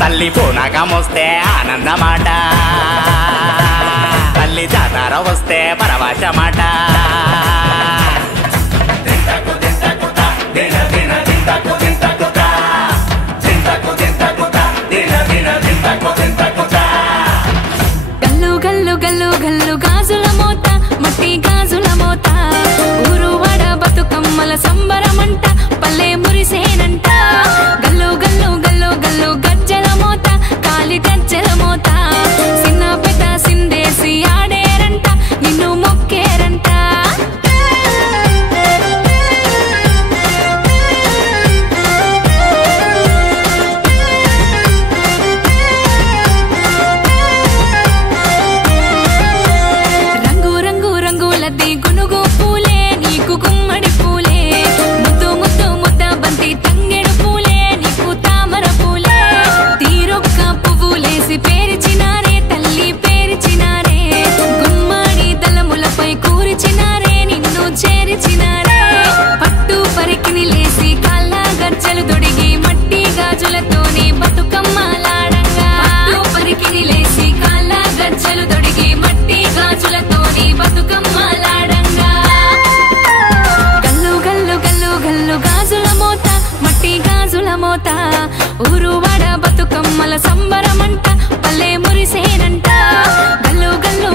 తల్లి పూనకమొస్తే ఆనందమాట, తల్లి జాతర వస్తే పరవశమాట. గల్లు గల్లు గల్లు గల్లు గాజుల మోత, మట్టి గాజుల మోత, ఊరు వడ బతుకమ్మల సంబరమంట, పల్లె మురిసేనంట. గల్లు గల్లు గల్లు గల్లు గజ్జల మోత, కాలి గజ్జల మోత, సిన్న పెద్ద సిందేసి ఆడేరంట, నిన్ను మొక్కేరంట. రంగు రంగు రంగులది గునుగు పూలే నీకు గుమ్మడి పూలే, ముద్దు ముద్దు ముద్ద బంతి తంగెడు పూలే నీకు తామర పూలే. తీరొక్క పువ్వులేసి పేర్చినారే తల్లి పేర్చినారే, గుమ్మడి దళములపై కూర్చినారే నిన్ను చేర్చినారే. పట్టు పరికిని లేసి కాళ్ళ గజ్జలు తొడిగి మట్టి గాజులతోనే బతుకమ్మలాడంగా, పట్టు పరికిని లేసి కాళ్ళ గజ్జలు తొడిగి మట్టి గాజులతోనే బతుకమ్మలాడంగా. గల్లు గల్లు గల్లు గల్లు గాజుల మోత, మట్టి గాజుల మోత, ఊరు వడ బతుకమ్మల సంబరమంట, పల్లె మురిసేనంట. గల్లు గల్లు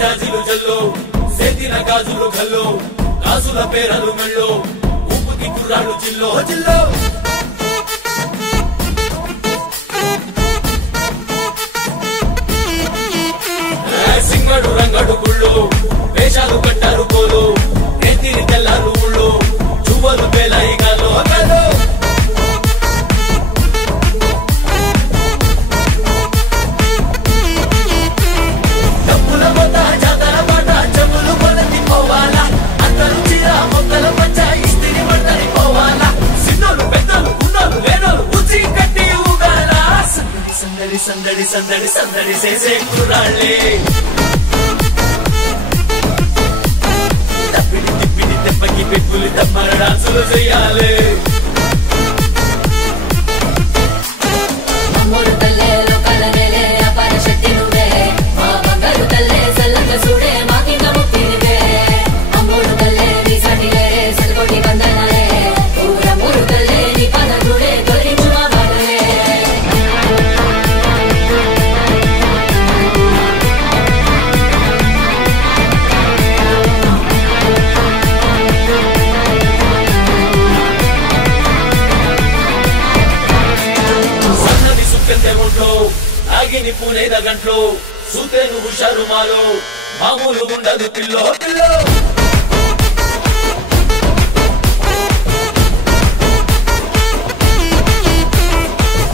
జాజులు జల్లో సేతిన గాజులు గల్లో గాజుల పేరలు మెళ్ళో ఉప్పుకి కుర్రాడు జిల్లో జిల్లో సింగడు రంగడు గుళ్ళు వేషాలు కట్టారు కోలు నెత్తిని తెల్లారు ఊళ్ళు చువ్వలు పేలాయి గాలో గల్లో సందడి సందడి సందడి చేసే కుర్రాళ్ళే తప్పిడి తిప్పిడి తెప్పకి పెట్టులు తమ్మర డాన్సులు చెయ్యాలి అమ్మోడు తల్లే లోకాల నేలే అపార శక్తి నువ్వే మా బంగారు తల్లే సల్లంగా చూడే మాకింక ముక్తి నువ్వే అమ్మోడు తల్లే నీ సాటి లేరే సల్కోటి వందనాలే ఊరమూరు తల్లే నీ పద చూడే తొలగించు మా బాధలే ఆగిని పూనేద గంట్లో సూతేను హుషారు మాలో మామూలు ఉండదు పిల్లో పిల్లో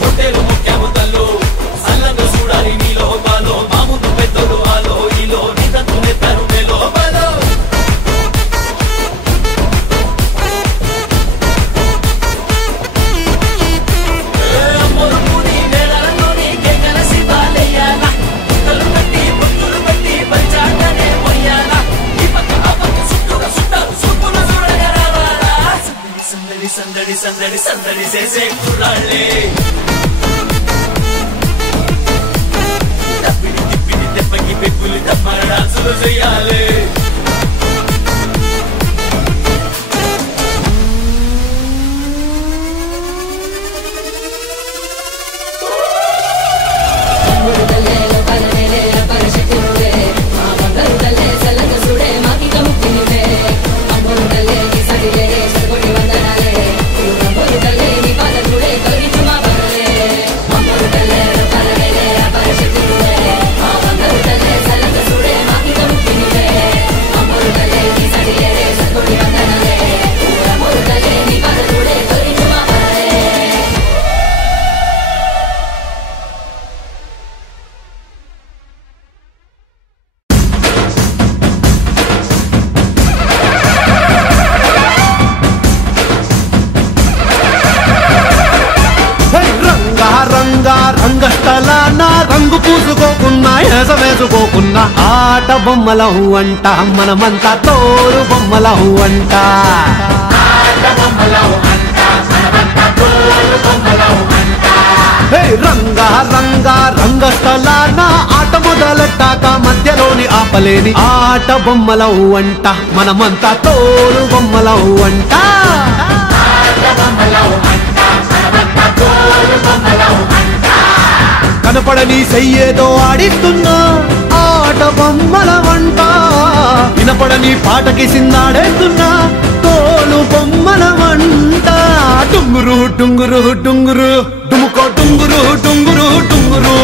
హోటేలు ముఖ్యము తల్లు సల్లంగా చూడాలి నీలో బాలో మామూలు పెద్దలు ఆలో ఈలో నితంతు నెత్తారు మేలో బాలో సందడి సందడి సందడి చేసే కుర్రాళ్ళే తప్పిడి తిప్పిడి తెప్పకి పెట్టులు తమ్మర డాన్సులు చెయ్యాలి రంగు పూసుకోకున్నా ఎస వేసుకోకున్నా ఆట బొమ్మలహు అంట మనమంతా తోలు బొమ్మలహు అంట రంగా రంగా రంగస్థలాన ఆట మొదలెట్టాక మధ్యలోని ఆపలేని ఆట బొమ్మలహు అంట మనమంతా తోలు బొమ్మలహు అంట కనపడని చెయ్యేదో ఆడిస్తున్నా ఆట బొమ్మల వంట వినపడని పాటకి సిందాడేస్తున్నా తోలు బొమ్మల వంట డుంగురు డుంగురు డుంగురు డుముకో డుంగురు డుంగురు డుంగురు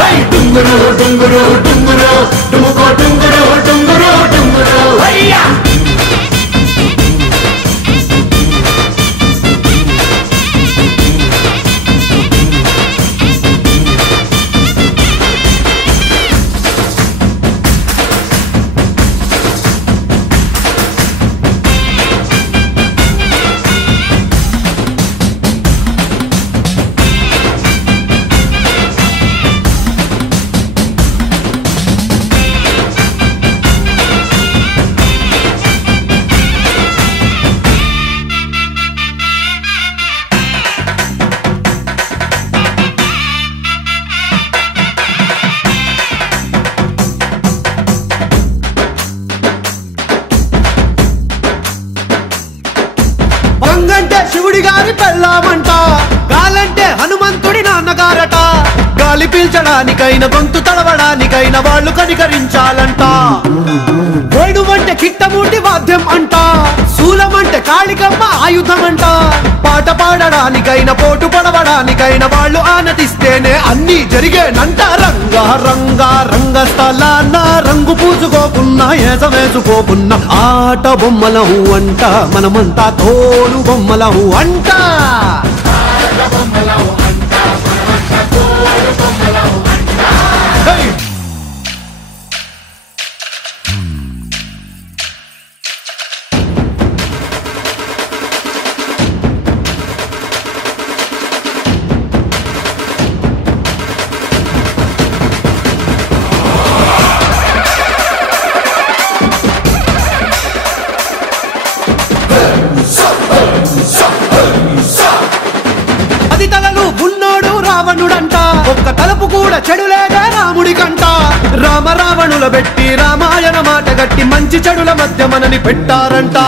హై డుంగురు డుంగురు డుంగురు డుముకో డుంగురు డుంగురు డుంగురు హయ్యా కనికరించడానికైనా గొంతు తడవడానికైనా వాళ్ళు కనికరించాలంట. వేణువంటే కిట్టమూటి వాద్యం అంట, శూలమంటే కాళికమ్మ ఆయుధం అంట. పాట పాడడానికైనా పోటు పడవడానికైనా వాళ్ళు ఆనతిస్తేనే అన్నీ జరిగేనంట. రంగా రంగా రంగస్థలాన రంగు పూసుకోకున్నా ఏసవేసుకోకున్నా ఆట బొమ్మలహు అంట, మనమంతా తోలు బొమ్మలహు అంట. పది తలలు ఉన్నోడు రావణుడంట, ఒక్క తలుపు కూడా చెడులేదే రాముడికంట. రామ రావణుల పెట్టి రామాయణ మాట గట్టి మంచి చెడుల మధ్య మనని పెట్టారంట.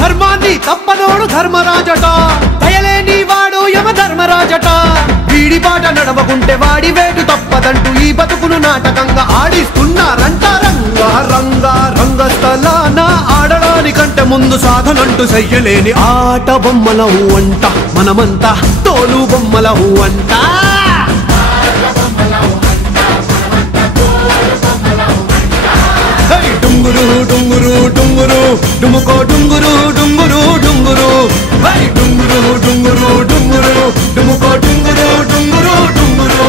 ధర్మాన్ని తప్పనోడు ధర్మరాజట, దయలేని వాడు యమ ధర్మరాజట. వీడి బాట నడవకుంటే వాడి వేటు తప్పదంటూ ఈ బతుకును నాటకంగా ఆడిస్తున్నారంట. రంగా రంగా రంగస్థలాన ఆడడానికంటే ముందు సాధనంటూ చెయ్యలేని ఆట బొమ్మలహు అంట, మనమంతా తోలు బొమ్మలహు అంట. డుంగురు డుంగురు డుంగురు డుముకో డుంగురు డుంగురు డుంగురు. డుంగురు డుంగురు డుంగురు డుముకో డుంగురు డుంగురు డుంగురు.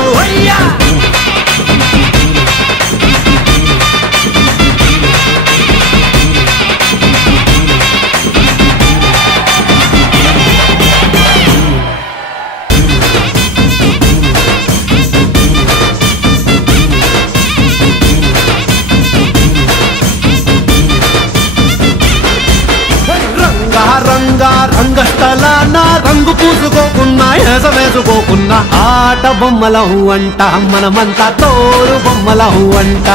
రంగా రంగస్థలాన రంగు పూసుకోకున్నా ఏసవేసుకోకున్నా ఆట బొమ్మలహు అంట, మనమంతా తోలు బొమ్మలహు అంట.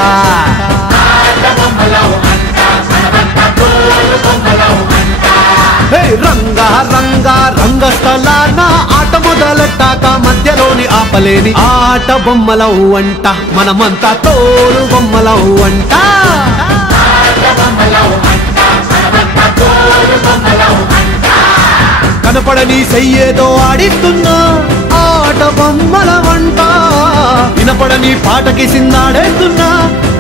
రంగా రంగా రంగస్థలాన ఆట మొదలెట్టాక మధ్యలోని ఆపలేని ఆట బొమ్మలహు అంట, మనమంతా తోలు బొమ్మలహు అంట. కనపడని చెయ్యేదో ఆడిస్తున్నా ఆట బొమ్మల వంట, వినపడని పాటకి సిందాడేస్తున్నా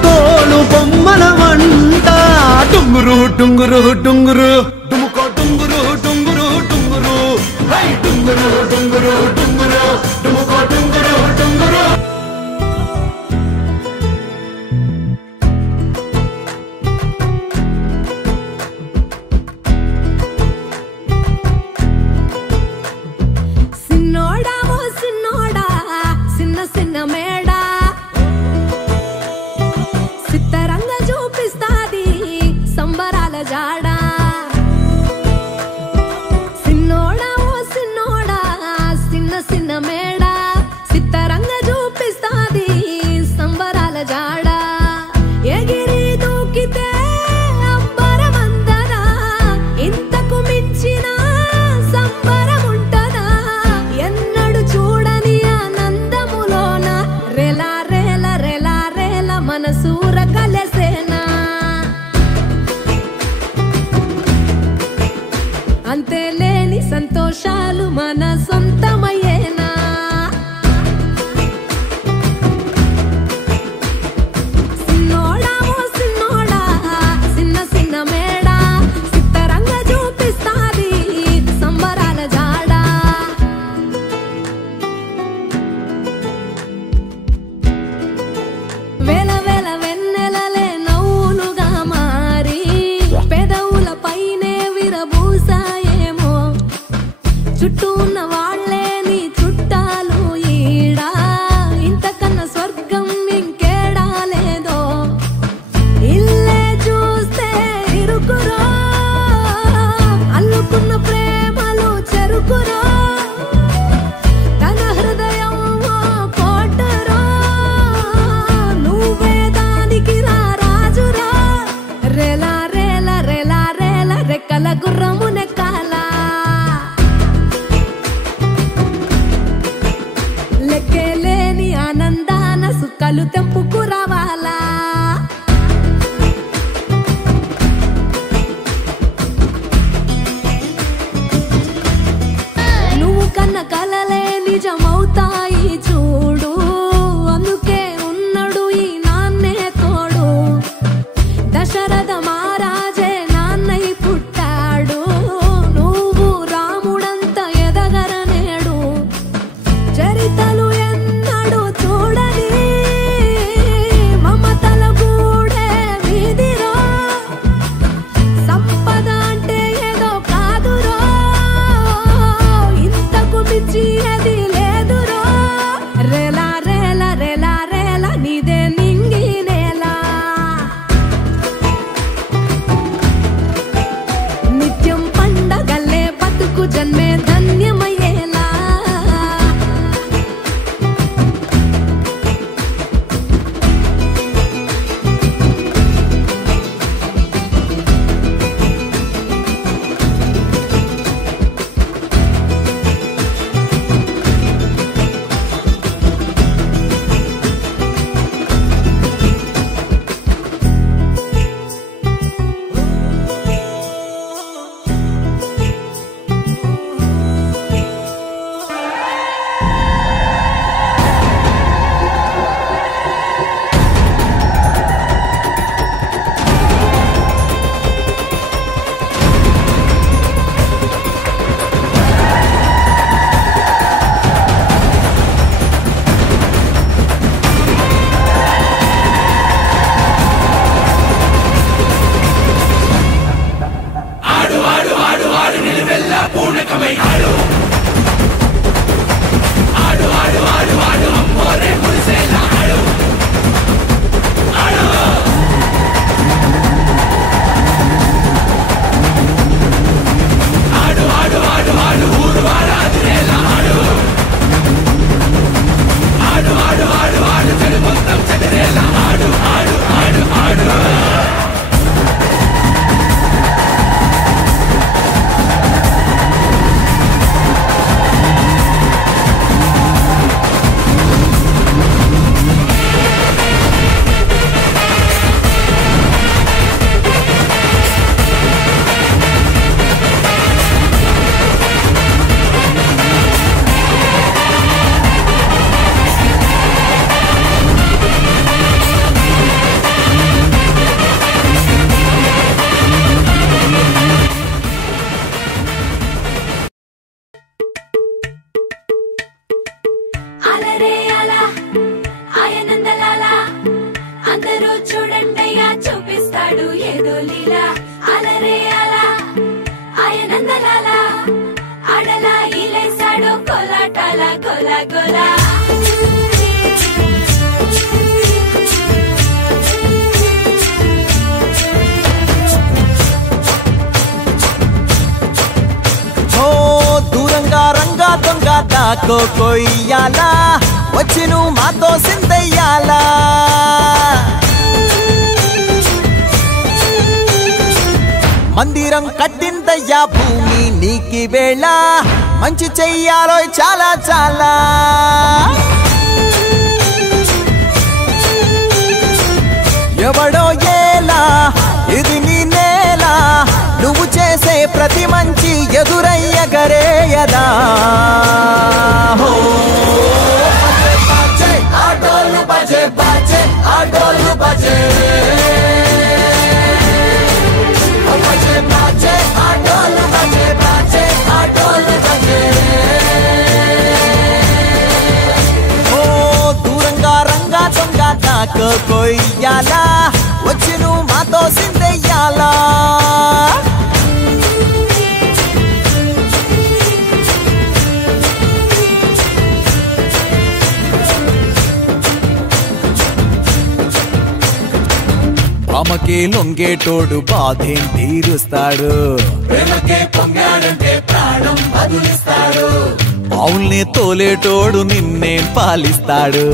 తోలు బొమ్మల వంట. డుంగురు డుంగురు డుంగురు డుముకో డుంగురు డుంగురు డుంగురు. డుంగురు డుంగురు డుంగురు డుముకో డుంగురు డుంగురు. దాకో కొయ్యాలా వచ్చి నువ్వు మాతో సిందయ్యాలా మందిరం కట్టిందయ్యా భూమి నీకి వేళ మంచి చెయ్యాలో చాలా చాలా ఎవడో ఏలా ఇది నీ నేల నువ్వు చేసే ప్రతి మంచి ఎదురయ్యగరేయదా ఆటోలు బజే బజే ఆటోలు బజే బజే బజే ఆటోలు బజే బజే ఆటోలు బజే ఓ దూరంగా రంగా దొంగ నాకు కొయ్యాలా వచ్చి నువ్వు మాతో సిందెయ్యాలా అమ్మకే లొంగేటోడు బాధేం తీరుస్తాడు పొంగాడంటే ప్రాణం బదులిస్తాడు అవుల్ని తోలేటోడు నిన్నేం పాలిస్తాడు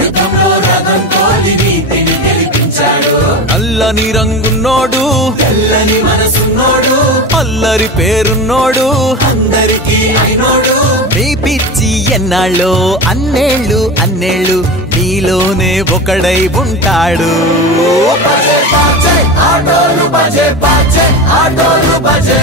యుద్ధంలో రథం తోలి నీతిని గెలిపించాడు నల్లని రంగున్నోడు తెల్లని మనసున్నోడు అల్లరి పేరున్నోడు అందరికీ అయినోడు నీ పిచ్చి ఎన్నాళ్ళో అన్నేళ్ళు అన్నేళ్ళు నీలోనే ఒకడై ఉంటాడు ఆటోలు బజే బజే ఆటోలు బజే